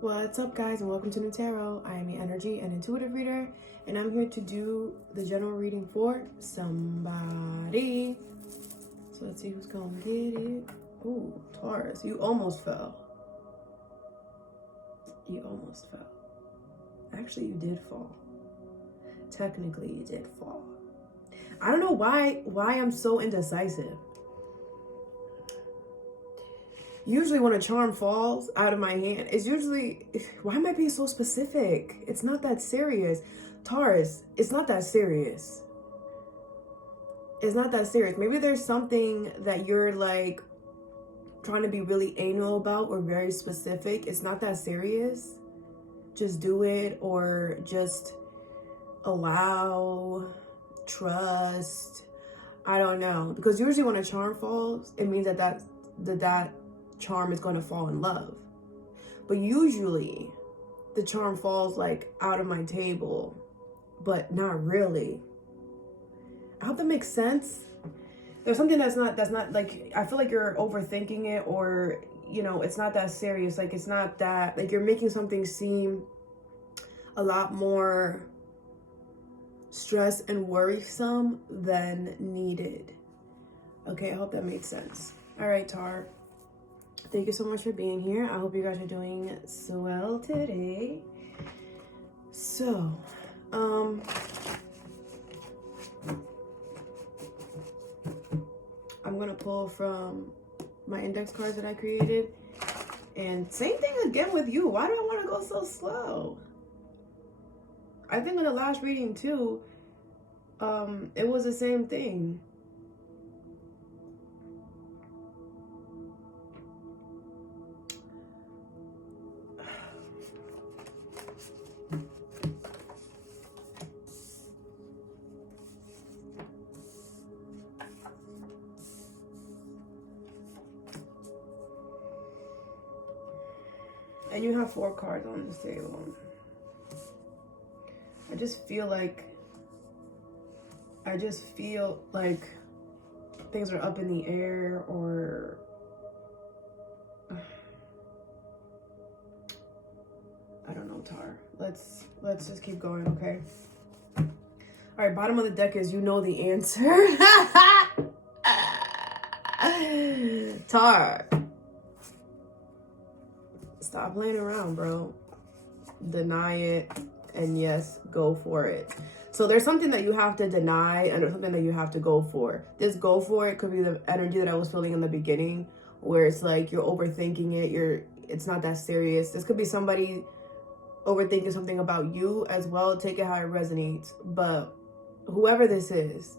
What's up, guys, and welcome to Nutarot. I am your energy and intuitive reader, and I'm here to do the general reading for somebody. So let's see who's gonna get it. Ooh, Taurus, you almost fell. You almost fell. Actually, you did fall. Technically, you did fall. I don't know why I'm so indecisive. Usually when a charm falls out of my hand, it's usually, why am I being so specific? It's not that serious. Taurus, it's not that serious. It's not that serious. Maybe there's something that you're like trying to be really anal about or very specific. It's not that serious. Just do it, or just allow, trust. I don't know. Because usually when a charm falls, it means that charm is going to fall in love. But usually the charm falls like out of my table, but not really. I hope that makes sense. There's something that's not like, I feel like you're overthinking it, or it's not that serious. Like, it's not that, like, you're making something seem a lot more stress and worrisome than needed. Okay, I hope that made sense. All right, Tar. Thank you so much for being here. I hope you guys are doing so well today. So, I'm gonna pull from my index cards that I created. And same thing again with you. Why do I want to go so slow? I think in the last reading too, it was the same thing. And you have 4 cards on this table. I just feel like things are up in the air, or I don't know, Tar. Let's just keep going, okay? All right, bottom of the deck is you know the answer. Tar. Stop playing around, bro. Deny it, and yes, go for it. So there's something that you have to deny, and there's something that you have to go for. This go for it could be the energy that I was feeling in the beginning, where it's like you're overthinking it. It's not that serious. This could be somebody overthinking something about you as well. Take it how it resonates. But whoever this is,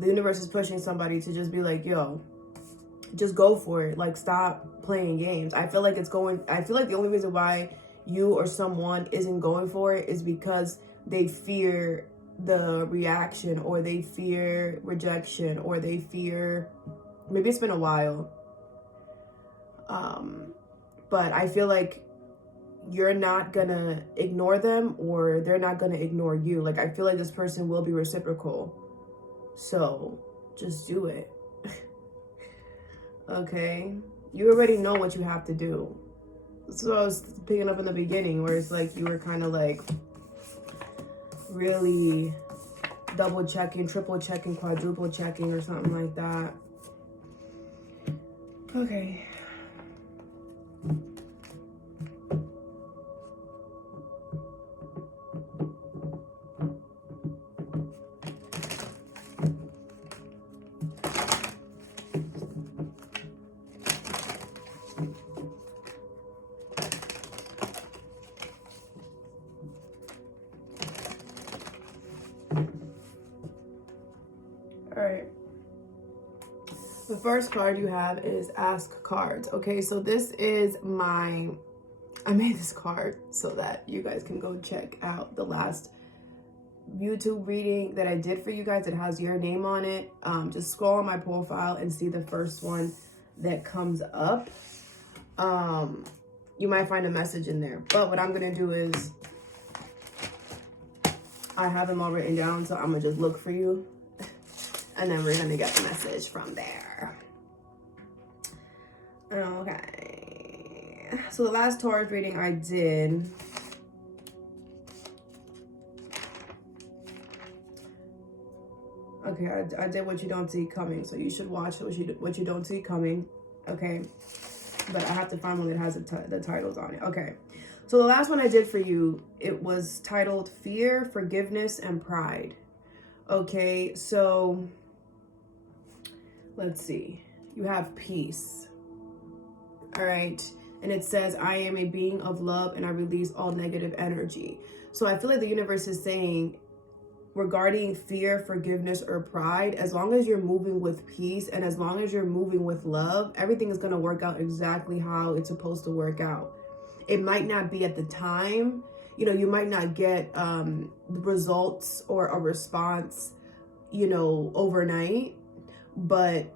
the universe is pushing somebody to just be like, yo, just go for it. Like, stop playing games. I feel like the only reason why you or someone isn't going for it is because they fear the reaction, or they fear rejection, or they fear, maybe it's been a while. But I feel like you're not gonna ignore them, or they're not gonna ignore you. Like, I feel like this person will be reciprocal. So just do it. Okay, you already know what you have to do. So I was picking up in the beginning, where it's like you were kind of like really double checking, triple checking, quadruple checking, or something like that. Okay. All right. The first card you have is Ask Cards. Okay, so this is I made this card so that you guys can go check out the last YouTube reading that I did for you guys. It has your name on it. Just scroll on my profile and see the first one that comes up. You might find a message in there. But what I'm going to do is, I have them all written down, so I'm going to just look for you. And then we're going to get the message from there. Okay. So the last Taurus reading I did, okay, I did what you don't see coming. So you should watch what you don't see coming. Okay. But I have to find one that has the titles on it. Okay. So the last one I did for you, it was titled Fear, Forgiveness, and Pride. Okay. So let's see. You have peace. All right. And it says, I am a being of love and I release all negative energy. So I feel like the universe is saying, regarding fear, forgiveness, or pride, as long as you're moving with peace and as long as you're moving with love, everything is going to work out exactly how it's supposed to work out. It might not be at the time, you know, you might not get results or a response, you know, overnight, but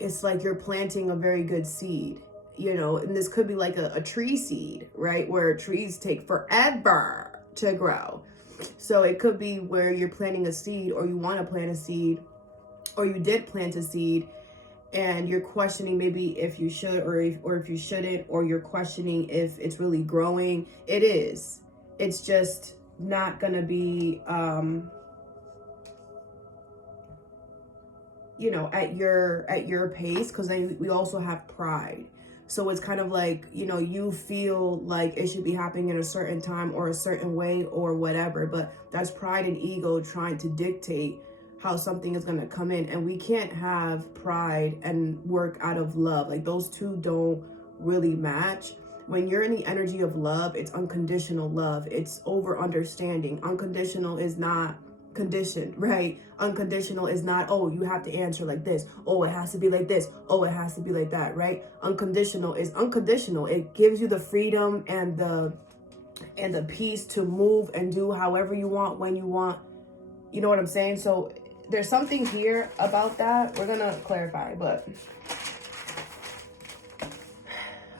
it's like you're planting a very good seed, you know, and this could be like a tree seed, right? Where trees take forever to grow. So it could be where you're planting a seed, or you want to plant a seed, or you did plant a seed and you're questioning maybe if you should or if you shouldn't, or you're questioning if it's really growing. It is. It's just not going to be, you know, at your pace, because then we also have pride. So it's kind of like, you know, you feel like it should be happening in a certain time or a certain way or whatever, but that's pride and ego trying to dictate how something is going to come in. And we can't have pride and work out of love. Like, those two don't really match. When you're in the energy of love, it's unconditional love. It's over understanding. Unconditional is not conditioned, right? Unconditional is not, oh, you have to answer like this. Oh, it has to be like this. Oh, it has to be like that, right? Unconditional is unconditional. It gives you the freedom and the peace to move and do however you want, when you want. You know what I'm saying? So there's something here about that. We're gonna clarify, but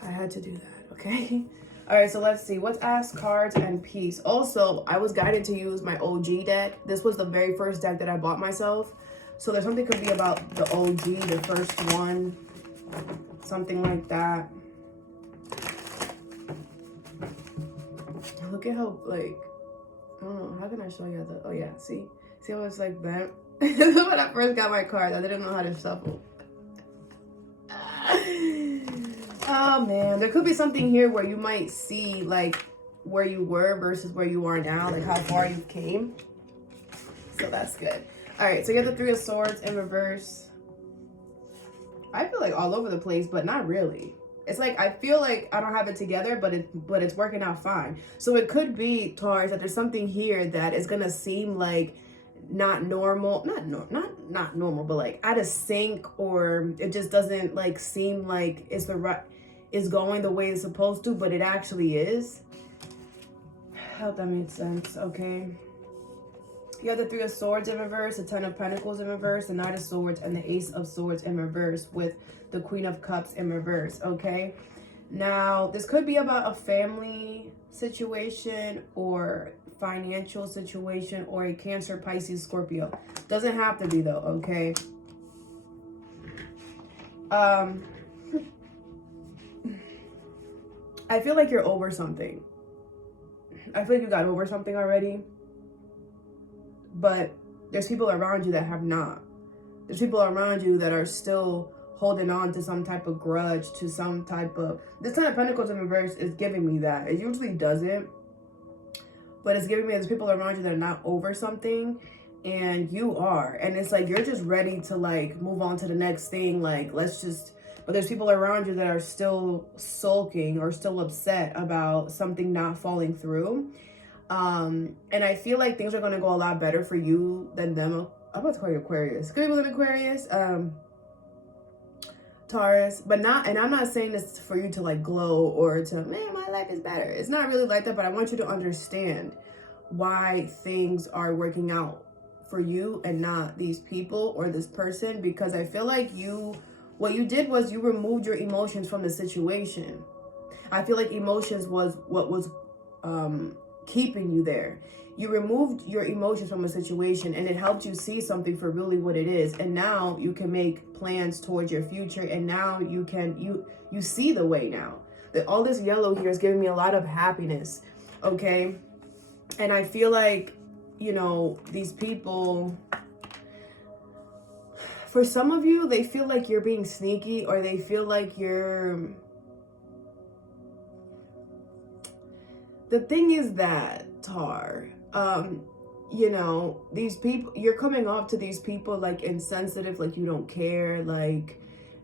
I had to do that, okay? All right, so let's see. What's Ass, Cards, and Peace? Also, I was guided to use my OG deck. This was the very first deck that I bought myself. So there's something could be about the OG, the first one, something like that. Look at how, like, I don't know, how can I show you the, oh yeah, see how it's like that? When I first got my cards, I didn't know how to shuffle. Oh man, there could be something here where you might see like where you were versus where you are now, like how far you came. So that's good. All right, so you have the Three of Swords in reverse. I feel like all over the place, but not really. It's like I feel like I don't have it together, but it's working out fine. So it could be, Taurus, that there's something here that is gonna seem like not normal, not normal, but like out of sync, or it just doesn't like seem like it's the right, is going the way it's supposed to, but it actually is. I hope that made sense. Okay. You have the Three of Swords in reverse, the Ten of Pentacles in reverse, the Knight of Swords, and the Ace of Swords in reverse, with the Queen of Cups in reverse. Okay. Now, this could be about a family situation or financial situation or a Cancer, Pisces, Scorpio. Doesn't have to be though, okay? I feel like you're over something. I feel like you got over something already. But there's people around you that have not. There's people around you that are still holding on to some type of grudge, to some type of... This Ten of Pentacles in reverse is giving me that. It usually doesn't. But it's giving me there's people around you that are not over something. And you are. And it's like you're just ready to like move on to the next thing. Like, let's just... But there's people around you that are still sulking or still upset about something not falling through. And I feel like things are going to go a lot better for you than them. I'm about to call you Aquarius. Could be an Aquarius, Taurus, but not, and I'm not saying this for you to like glow or to, man, my life is better. It's not really like that, but I want you to understand why things are working out for you and not these people or this person, because I feel like what you did was you removed your emotions from the situation. I feel like emotions was what was keeping you there. You removed your emotions from a situation and it helped you see something for really what it is. And now you can make plans towards your future. And now you see the way now. all this yellow here is giving me a lot of happiness, okay? And I feel like, you know, these people, for some of you, they feel like you're being sneaky, or they feel like you're... The thing is that, Tar, you know, these people, you're coming off to these people like insensitive, like you don't care, like,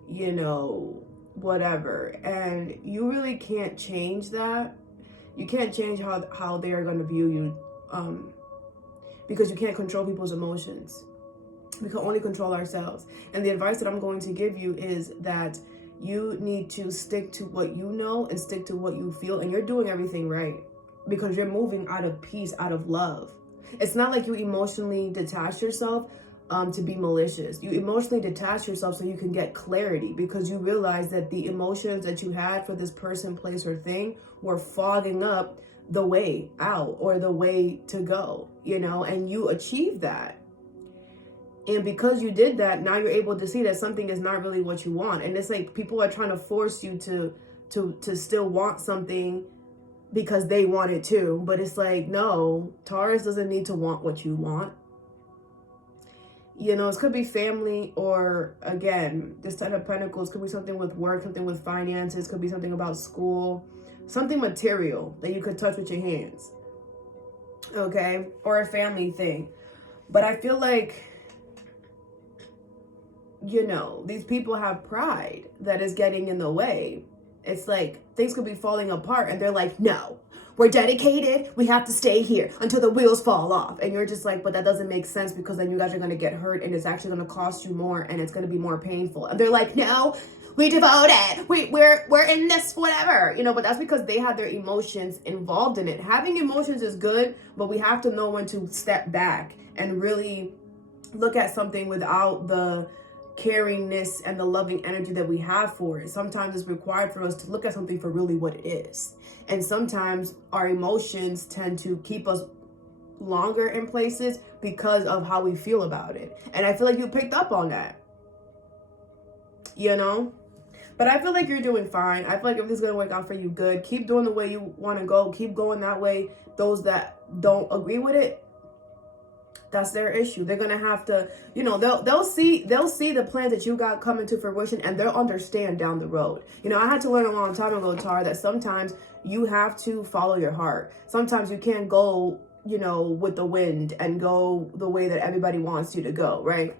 you know, whatever. And you really can't change that. You can't change how they are going to view you, because you can't control people's emotions. We can only control ourselves. And the advice that I'm going to give you is that you need to stick to what you know and stick to what you feel. And you're doing everything right, because you're moving out of peace, out of love. It's not like you emotionally detach yourself to be malicious. You emotionally detach yourself so you can get clarity, because you realize that the emotions that you had for this person, place, or thing were fogging up the way out or the way to go, you know, and you achieved that. And because you did that, now you're able to see that something is not really what you want. And it's like people are trying to force you to still want something because they want it too. But it's like, no, Taurus doesn't need to want what you want. You know, it could be family, or again, this Ten of Pentacles could be something with work, something with finances, could be something about school, something material that you could touch with your hands. Okay? Or a family thing. But I feel like, you know, these people have pride that is getting in the way. It's like things could be falling apart and they're like, no, we're dedicated. We have to stay here until the wheels fall off. And you're just like, but that doesn't make sense, because then you guys are going to get hurt and it's actually going to cost you more and it's going to be more painful. And they're like, no, we devoted. We're in this, whatever, you know, but that's because they have their emotions involved in it. Having emotions is good, but we have to know when to step back and really look at something without the caringness and the loving energy that we have for it. Sometimes it's required for us to look at something for really what it is. And sometimes our emotions tend to keep us longer in places because of how we feel about it. And I feel like you picked up on that, you know? But I feel like you're doing fine. I feel like everything's going to work out for you good. Keep doing the way you want to go. Keep going that way. Those that don't agree with it, that's their issue. They're gonna have to, you know, they'll see the plans that you got coming to fruition, and they'll understand down the road. You know, I had to learn a long time ago, Tar, that sometimes you have to follow your heart. Sometimes you can't go, you know, with the wind and go the way that everybody wants you to go, right?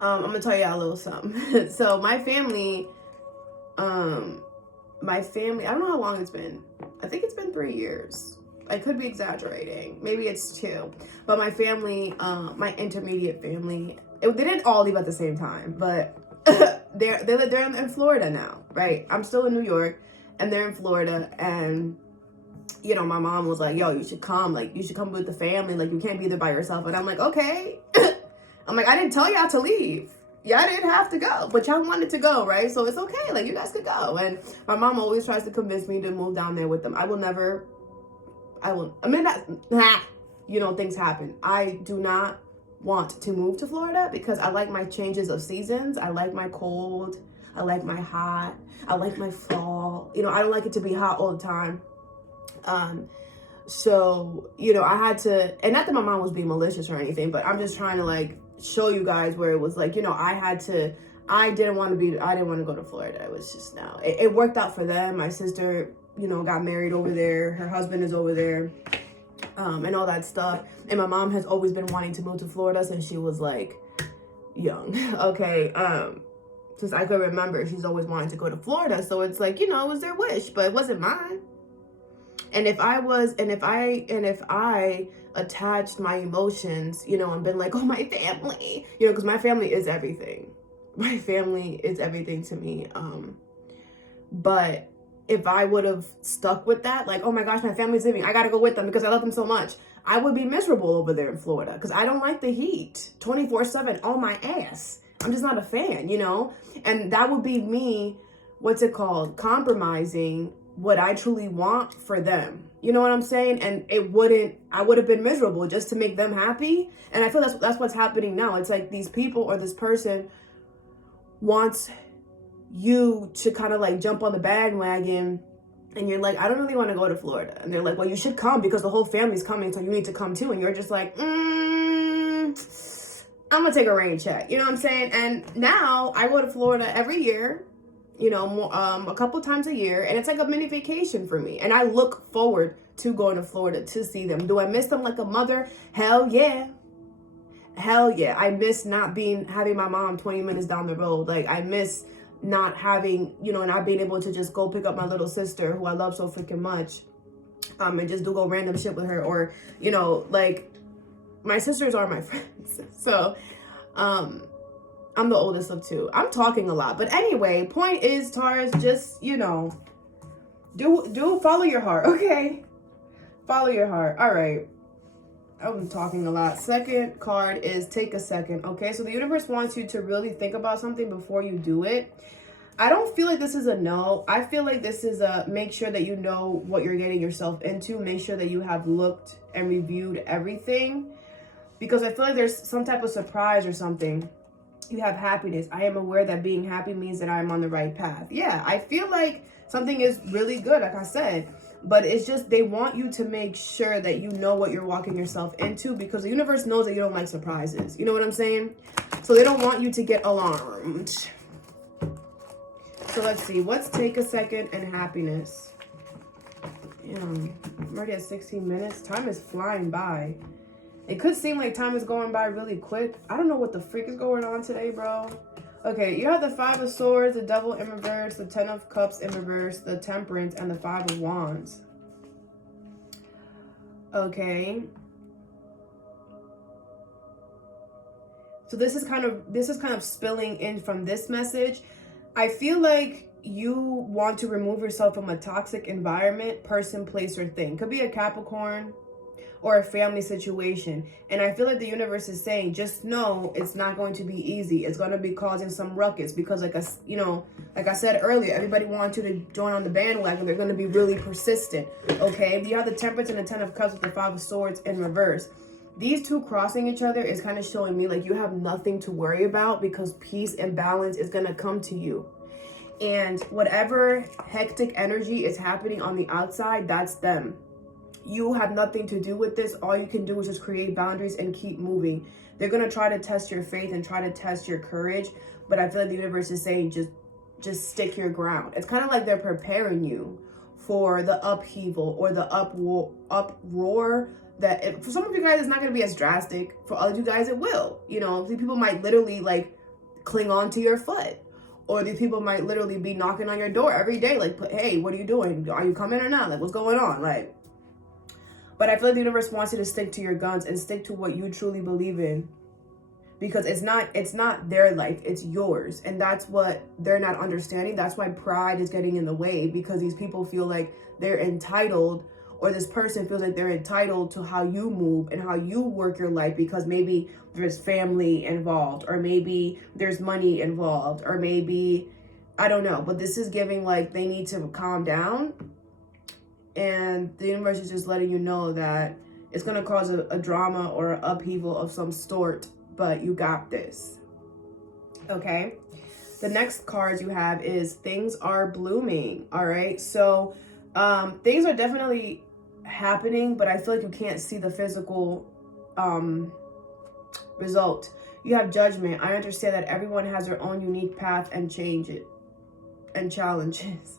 I'm gonna tell you a little something. So my family, I don't know how long it's been. I think it's been 3 years. I could be exaggerating. Maybe it's 2. But my family, my intermediate family, they didn't all leave at the same time, but they're in Florida now, right? I'm still in New York, and they're in Florida, and you know, my mom was like, yo, you should come. Like, you should come with the family. Like, you can't be there by yourself. And I'm like, okay. I'm like, I didn't tell y'all to leave. Y'all didn't have to go, but y'all wanted to go, right? So it's okay. Like, you guys could go. And my mom always tries to convince me to move down there with them. I mean, you know, things happen. I do not want to move to Florida because I like my changes of seasons. I like my cold. I like my hot. I like my fall. You know, I don't like it to be hot all the time. So, you know, I had to, and not that my mom was being malicious or anything, but I'm just trying to like show you guys where it was like, you know, I didn't want to go to Florida. It was just, no, it worked out for them. My sister, you know, got married over there. Her husband is over there, and all that stuff. And my mom has always been wanting to move to Florida since she was like young. Okay. Since I could remember, she's always wanted to go to Florida. So it's like, you know, it was their wish, but it wasn't mine. And if I attached my emotions, you know, and been like, oh, my family, you know, because my family is everything. My family is everything to me. But if I would have stuck with that, like, oh my gosh, my family's leaving, I got to go with them because I love them so much, I would be miserable over there in Florida because I don't like the heat 24/7 on my ass. I'm just not a fan, you know? And that would be me, compromising what I truly want for them. You know what I'm saying? And I would have been miserable just to make them happy. And I feel that's what's happening now. It's like these people or this person wants you to kind of like jump on the bandwagon, and you're like, I don't really want to go to Florida. And they're like, well, you should come because the whole family's coming, so you need to come too. And you're just like, I'm gonna take a rain check. You know what I'm saying? And now I go to Florida every year, you know, a couple times a year, and it's like a mini vacation for me. And I look forward to going to Florida to see them. Do I miss them like a mother? Hell yeah. Hell yeah. I miss not having my mom 20 minutes down the road. Like, I miss not having, you know, not being able to just go pick up my little sister who I love so freaking much, and just do go random shit with her. Or, you know, like, my sisters are my friends. So, I'm the oldest of two. I'm talking a lot. But anyway, point is, Taurus, just, you know, do follow your heart, okay? Follow your heart. All right. I'm talking a lot. Second card is take a second, okay? So the universe wants you to really think about something before you do it. I don't feel like this is a no. I feel like this is a make sure that you know what you're getting yourself into. Make sure that you have looked and reviewed everything. Because I feel like there's some type of surprise or something. You have happiness. I am aware that being happy means that I'm on the right path. Yeah, I feel like something is really good, like I said. But it's just they want you to make sure that you know what you're walking yourself into, because the universe knows that you don't like surprises. You know what I'm saying? So they don't want you to get alarmed. So let's see. What's take a second and happiness? Damn, I'm already at 16 minutes. Time is flying by. It could seem like time is going by really quick. I don't know what the freak is going on today, bro. Okay, you have the 5 of Swords, the Devil in reverse, the 10 of Cups in reverse, the Temperance, and the 5 of Wands. Okay. So this is kind of spilling in from this message. I feel like you want to remove yourself from a toxic environment, person, place, or thing. Could be a Capricorn or a family situation. And I feel like the universe is saying, just know it's not going to be easy. It's going to be causing some ruckus because, like I said earlier, everybody wants you to join on the bandwagon. They're going to be really persistent, okay? You have the Temperance and the 10 of Cups with the 5 of Swords in reverse. These two crossing each other is kind of showing me like you have nothing to worry about because peace and balance is going to come to you. And whatever hectic energy is happening on the outside, that's them. You have nothing to do with this. All you can do is just create boundaries and keep moving. They're going to try to test your faith and try to test your courage. But I feel like the universe is saying, just stick your ground. It's kind of like they're preparing you for the upheaval or the uproar that for some of you guys, it's not going to be as drastic. For other you guys, it will. You know, these people might literally like cling on to your foot. Or these people might literally be knocking on your door every day. Like, hey, what are you doing? Are you coming or not? Like, what's going on? Like, but I feel like the universe wants you to stick to your guns and stick to what you truly believe in, because it's not their life, it's yours. And that's what they're not understanding. That's why pride is getting in the way, because these people feel like they're entitled, or this person feels like they're entitled to how you move and how you work your life, because maybe there's family involved, or maybe there's money involved, or maybe, I don't know. But this is giving like they need to calm down. And the universe is just letting you know that it's going to cause a drama or an upheaval of some sort, but you got this. Okay. The next cards you have is things are blooming. All right. So things are definitely happening, but I feel like you can't see the physical result. You have Judgment. I understand that everyone has their own unique path and challenges.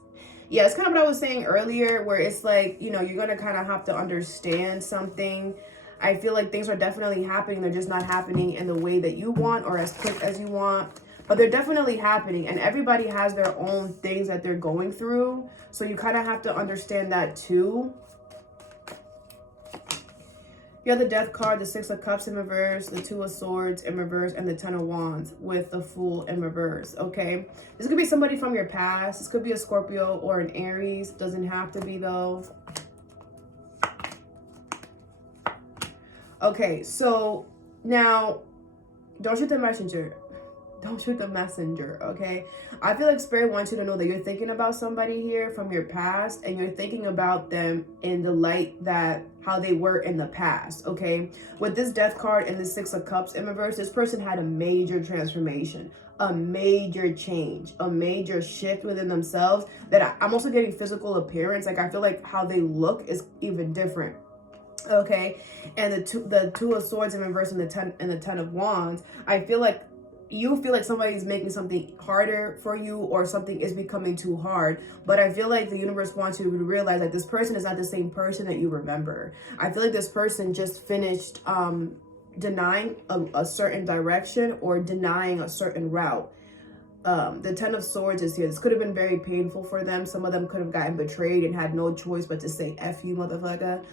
Yeah, it's kind of what I was saying earlier, where it's like, you know, you're going to kind of have to understand something. I feel like things are definitely happening. They're just not happening in the way that you want or as quick as you want. But they're definitely happening. And everybody has their own things that they're going through. So you kind of have to understand that too. You have the Death card, the 6 of Cups in reverse, the 2 of Swords in reverse, and the 10 of Wands with the Fool in reverse, okay? This could be somebody from your past. This could be a Scorpio or an Aries. Doesn't have to be, though. Okay, so now, don't shoot the messenger. Don't shoot the messenger, okay? I feel like Spirit wants you to know that you're thinking about somebody here from your past, and you're thinking about them in the light that how they were in the past, okay? With this Death card and the 6 of Cups in reverse, this person had a major transformation. a major change, a major shift within themselves. That I'm also getting physical appearance. Like I feel like how they look is even different. Okay, and the two of swords in reverse and the ten of wands. I feel like you feel like somebody's making something harder for you, or something is becoming too hard. But I feel like the universe wants you to realize that this person is not the same person that you remember. I feel like this person just finished denying a certain direction, or denying a certain route. The Ten of Swords is here. This could have been very painful for them. Some of them could have gotten betrayed and had no choice but to say F you, motherfucker,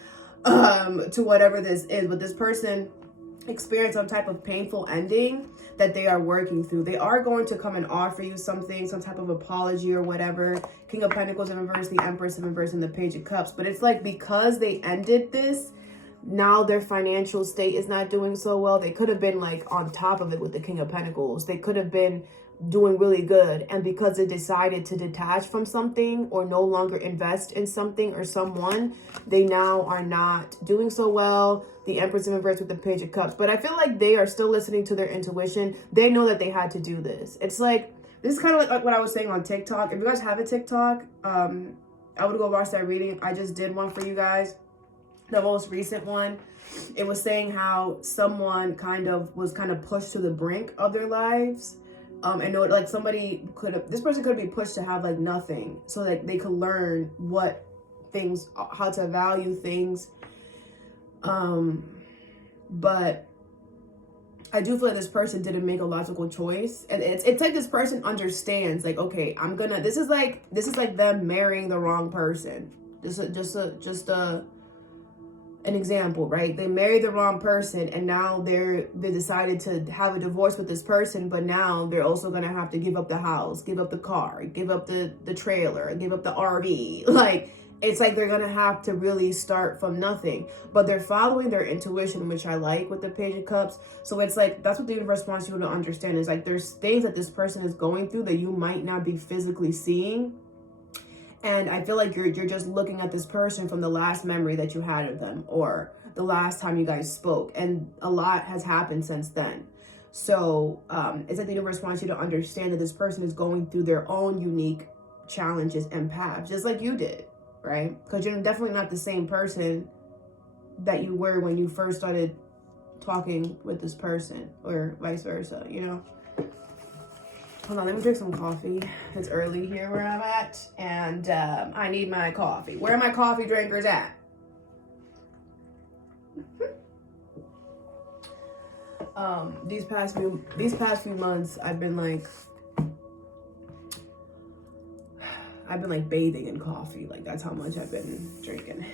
to whatever this is. But this person experienced some type of painful ending that they are working through. They are going to come and offer you something, some type of apology or whatever. King of Pentacles in reverse, the Empress in reverse, and the Page of Cups. But it's like, because they ended this, now their financial state is not doing so well. They could have been like on top of it with the King of Pentacles. They could have been doing really good, and because they decided to detach from something or no longer invest in something or someone, they now are not doing so well. The Empress in reverse with the Page of Cups. But I feel like they are still listening to their intuition. They know that they had to do this. It's like, this is kind of like what I was saying on TikTok. If you guys have a TikTok, I would go watch that reading. I just did one for you guys, the most recent one. It was saying how someone was pushed to the brink of their lives. And know, like, this person could be pushed to have like nothing, so that they could learn how to value things. But I do feel like this person didn't make a logical choice, and it's like this person understands, like, okay, this is like them marrying the wrong person. Just an example, right? They married the wrong person, and now they decided to have a divorce with this person, but now they're also gonna have to give up the house, give up the car, give up the trailer, give up the RV. Like, it's like they're gonna have to really start from nothing. But they're following their intuition, which I like with the Page of Cups. So it's like, that's what the universe wants you to understand, is like, there's things that this person is going through that you might not be physically seeing. And I feel like you're just looking at this person from the last memory that you had of them, or the last time you guys spoke. And a lot has happened since then. So it's like the universe wants you to understand that this person is going through their own unique challenges and paths, just like you did, right? Because you're definitely not the same person that you were when you first started talking with this person, or vice versa, you know? Hold on, let me drink some coffee. It's early here where I'm at, and I need my coffee. Where are my coffee drinkers at? These past few months, I've been like bathing in coffee. Like, that's how much I've been drinking.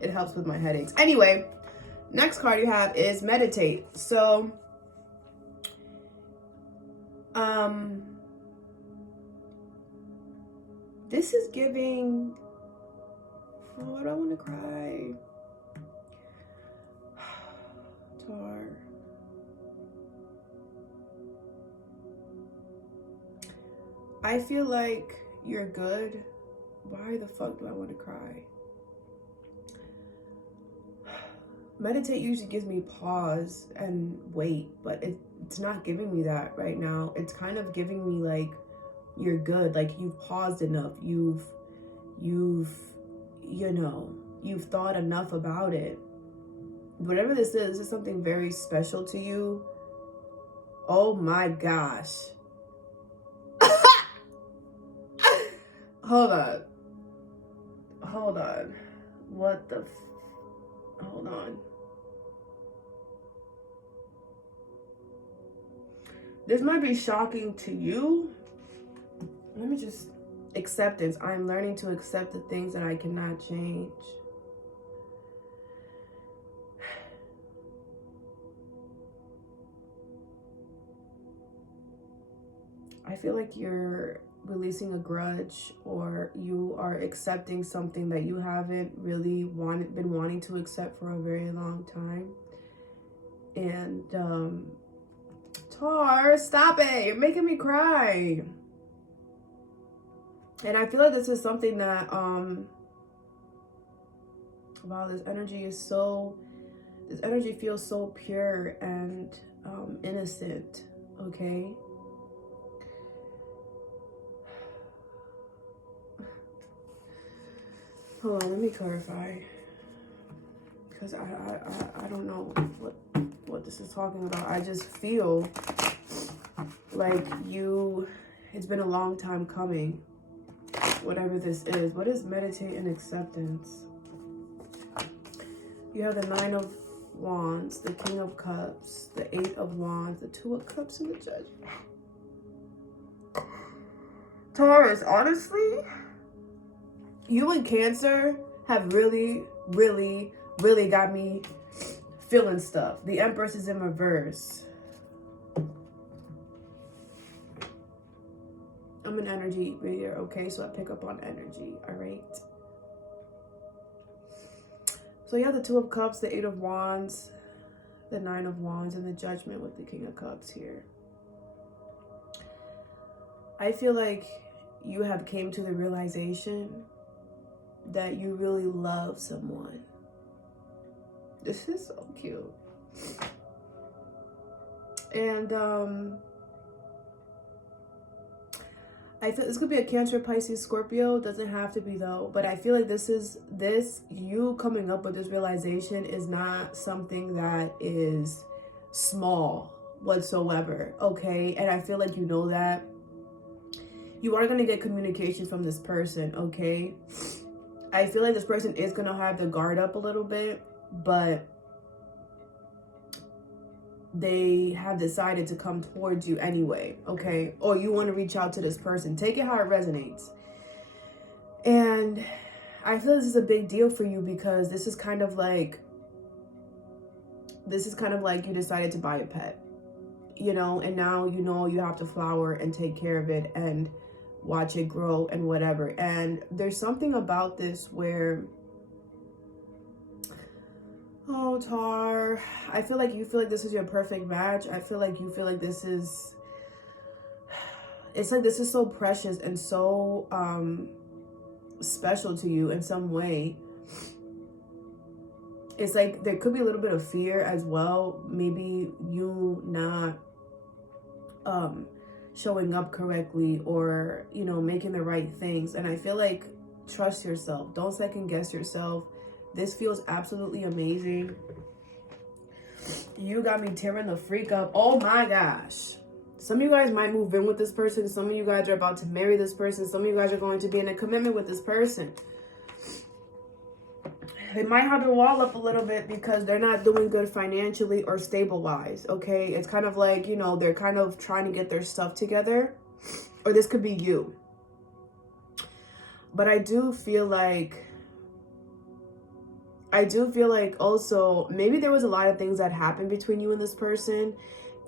It helps with my headaches. Anyway, next card you have is meditate. So this is giving, oh, I don't want to cry. Tar. I feel like you're good. Why the fuck do I want to cry? Meditate usually gives me pause and wait, but it's not giving me that right now. It's kind of giving me like, you're good, like you've paused enough, you've thought enough about it. Whatever this is something very special to you. Oh my gosh. Hold on. What the hold on. This might be shocking to you. Let me just, acceptance. I'm learning to accept the things that I cannot change. I feel like you're releasing a grudge, or you are accepting something that you haven't really been wanting to accept for a very long time. And Tar, stop it, you're making me cry. And I feel like this is something that wow, this energy feels so pure and innocent. Okay, Hold on, let me clarify. Because I don't know what this is talking about. I just feel like it's been a long time coming. Whatever this is. What is meditate and acceptance? You have the 9 of Wands, the King of Cups, the 8 of Wands, the 2 of Cups, and the Judge. Taurus, honestly, you and Cancer have really, really, really got me feeling stuff. The Empress is in reverse. I'm an energy reader, okay? So I pick up on energy, all right? So you have the 2 of Cups, the 8 of Wands, the 9 of Wands, and the Judgment with the King of Cups here. I feel like you have came to the realization that you really love someone. This is so cute. And I feel this could be a Cancer, Pisces, Scorpio. It doesn't have to be though. But I feel like you coming up with this realization is not something that is small whatsoever. Okay. And I feel like you know that. You are going to get communication from this person. Okay. I feel like this person is going to have the guard up a little bit, but they have decided to come towards you anyway, okay? Or you want to reach out to this person. Take it how it resonates. And I feel this is a big deal for you because this is kind of like you decided to buy a pet, you know, and now you know you have to flower and take care of it and watch it grow and whatever. And there's something about this where, oh, Tar, I feel like you feel like this is your perfect match. I feel like you feel like this is, it's like this is so precious and so special to you in some way. It's like there could be a little bit of fear as well. Maybe you not showing up correctly or, you know, making the right things. And I feel like trust yourself. Don't second guess yourself. This feels absolutely amazing. You got me tearing the freak up. Oh my gosh. Some of you guys might move in with this person. Some of you guys are about to marry this person. Some of you guys are going to be in a commitment with this person. They might have their wall up a little bit because they're not doing good financially or stable-wise, okay? It's kind of like, you know, they're kind of trying to get their stuff together. Or this could be you. But I do feel like also maybe there was a lot of things that happened between you and this person.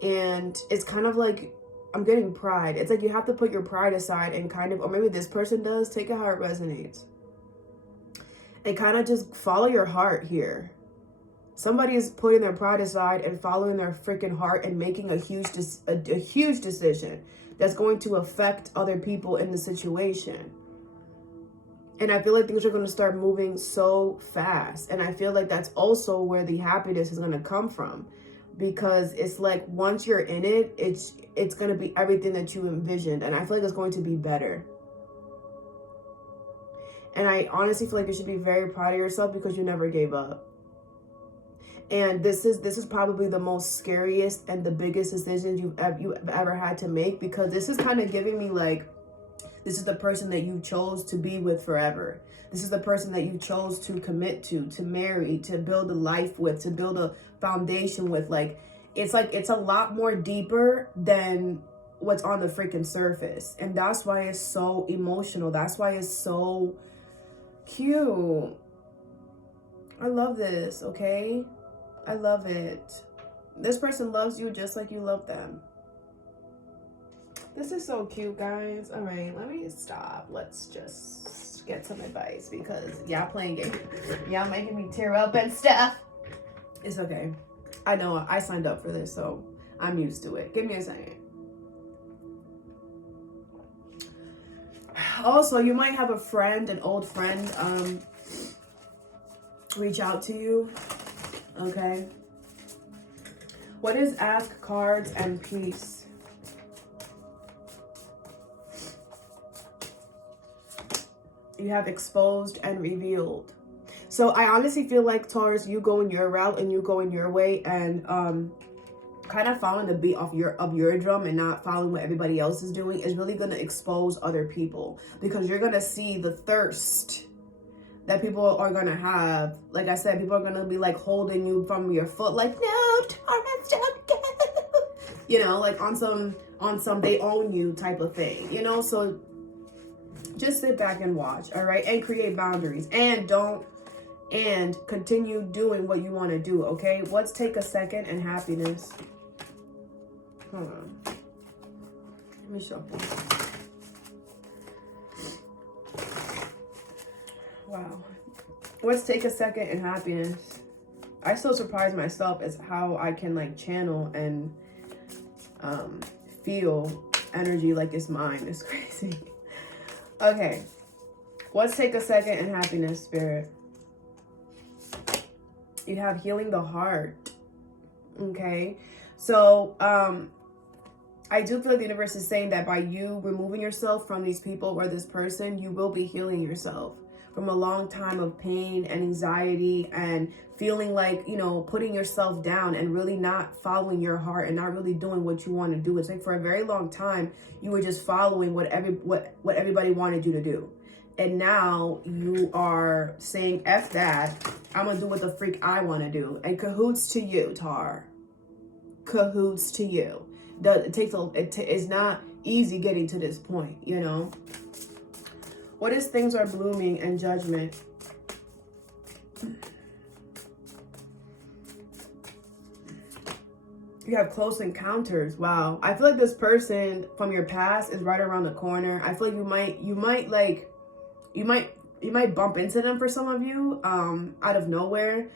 And it's kind of like, I'm getting pride. It's like you have to put your pride aside and kind of, or maybe this person does, take it how it resonates. And kind of just follow your heart here. Somebody is putting their pride aside and following their freaking heart and making a huge decision that's going to affect other people in the situation. And I feel like things are going to start moving so fast. And I feel like that's also where the happiness is going to come from. Because it's like once you're in it, it's going to be everything that you envisioned. And I feel like it's going to be better. And I honestly feel like you should be very proud of yourself because you never gave up. And this is probably the most scariest and the biggest decision you've ever had to make, because this is kind of giving me like, this is the person that you chose to be with forever. This is the person that you chose to commit to marry, to build a life with, to build a foundation with. Like it's a lot more deeper than what's on the freaking surface. And that's why it's so emotional. That's why it's so cute. I love this, okay? I love it. This person loves you just like you love them. This is so cute, guys. All right, let me stop. Let's just get some advice because y'all playing games. Y'all making me tear up and stuff. It's okay. I know I signed up for this, so I'm used to it. Give me a second. Also, you might have a friend, an old friend, reach out to you. Okay. What is ask, cards, and peace? You have exposed and revealed. So I honestly feel like, Taurus, you going your route and you going your way, and kind of following the beat of your drum and not following what everybody else is doing is really going to expose other people, because you're going to see the thirst that people are going to have. Like I said, people are going to be like holding you from your foot, like, no, Taurus, don't go. You know, like on some they own you type of thing, you know? So just sit back and watch, all right? And create boundaries, and continue doing what you want to do, okay? Let's take a second and happiness. Hold on. Let me show you. Wow. Let's take a second in happiness. I still surprise myself as how I can like channel and feel energy like it's mine. It's crazy. Okay. Let's take a second in happiness, Spirit. You have healing the heart. Okay. So, I do feel like the universe is saying that by you removing yourself from these people or this person, you will be healing yourself from a long time of pain and anxiety and feeling like, you know, putting yourself down and really not following your heart and not really doing what you want to do. It's like for a very long time, you were just following what everybody wanted you to do. And now you are saying, F that, I'm going to do what the freak I want to do. And cahoots to you, Tar. Cahoots to you. It's not easy getting to this point, you know. What is things are blooming and judgment? You have close encounters. Wow. I feel like this person from your past is right around the corner. I feel like you might bump into them for some of you out of nowhere.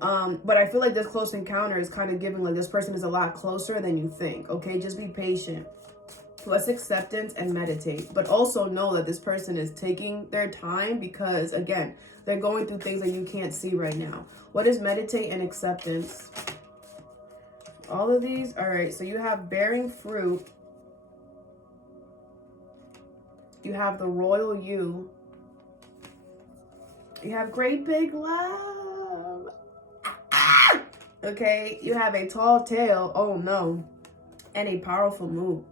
But I feel like this close encounter is kind of giving like this person is a lot closer than you think. Okay, just be patient. Plus acceptance and meditate. But also know that this person is taking their time because, again, they're going through things that you can't see right now. What is meditate and acceptance? All of these? All right, so you have bearing fruit. You have the royal you. You have great big love. Okay, you have a tall tale. Oh no. And a powerful move.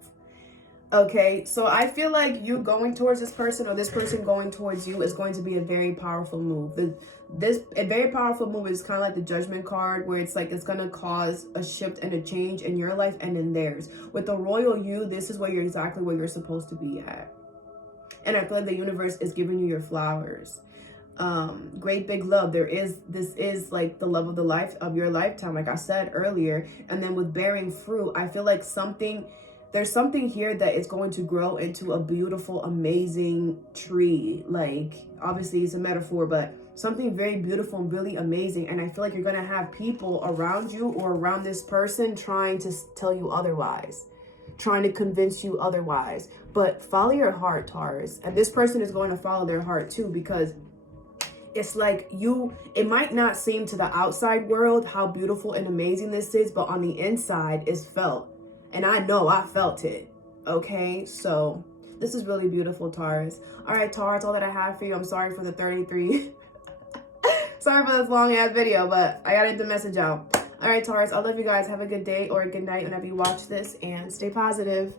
Okay, so I feel like you going towards this person or this person going towards you is going to be a very powerful move. A very powerful move is kind of like the Judgment card, where it's like it's going to cause a shift and a change in your life and in theirs. With the royal you, this is exactly where you're supposed to be at. And I feel like the universe is giving you your flowers. Great big love. This is like the love of your lifetime, like I said earlier. And then with bearing fruit, I feel like there's something here that is going to grow into a beautiful, amazing tree. Like, obviously it's a metaphor, but something very beautiful and really amazing. And I feel like you're going to have people around you or around this person trying to tell you otherwise, trying to convince you otherwise. But follow your heart, Taurus. And this person is going to follow their heart too, because it's like it might not seem to the outside world how beautiful and amazing this is, but on the inside it's felt. And I know I felt it. Okay, so this is really beautiful, Taurus. All right, Taurus, all that I have for you. I'm sorry for the 33. Sorry for this long ass video, but I gotta get the message out. All right, Taurus, I love you guys. Have a good day or a good night whenever you watch this, and stay positive.